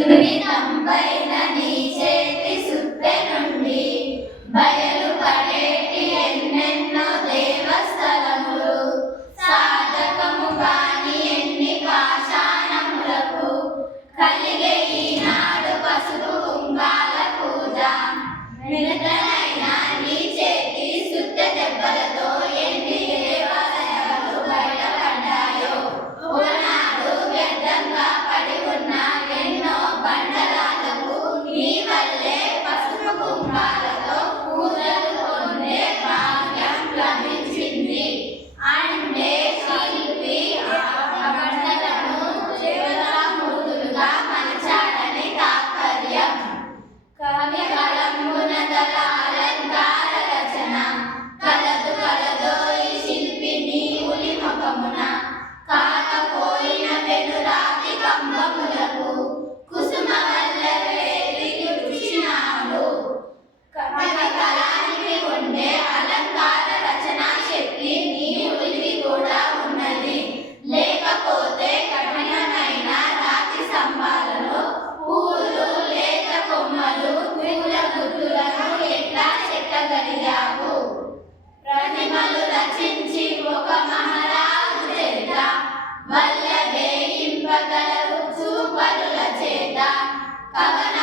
సున్నితంపైన నీ చేతి సుత్తె నుండి బయలుపడేటి ఎన్నెన్నో దేవస్థలములు సాధకము కాని ఎన్ని పాషాణములకు కలిగే ఈనాడు పసుపు కుంకాల పూజ. మిగతనైన నీ చేతి సుత్తె దెబ్బలతో ఎన్ని దేవాలయాలు బయటపడ్డాయో. ఒకనాడు వ్యర్థంగా పడి ఉన్న ఎన్నో బండరాలకు నీ వల్లే పసుపు కుంకాలతో పూజలు పొందే భాగ్యం లభించింది. అంటే శిల్పి ఆ బండలను దేవతామూర్తులుగా మలచాడని తాత్పర్యం. కవి కలంబున గల అలంకార రచన కలదు కలదో ఈ శిల్పి నీ ఉలి ముఖమున. కాకపోయిన పెనురాతి కంబములకు కుసుమ వల్లవేలి రుచినాడు. కవి కళానికి ఉండే అలంకార రచనా శక్తి నీ ఉలికి కూడా ఉన్నది. లేకపోతే కఠినమైన రాతి స్తంభాలలో పూలు లేత కొమ్మలు పూల గుత్తులను ఎట్లా చెక్కగలిగావు? ప్రతిమలు రచించి ఒక మహారాజు చేత వల్ల వేయింపగలవు చూపరుల చేత. కవన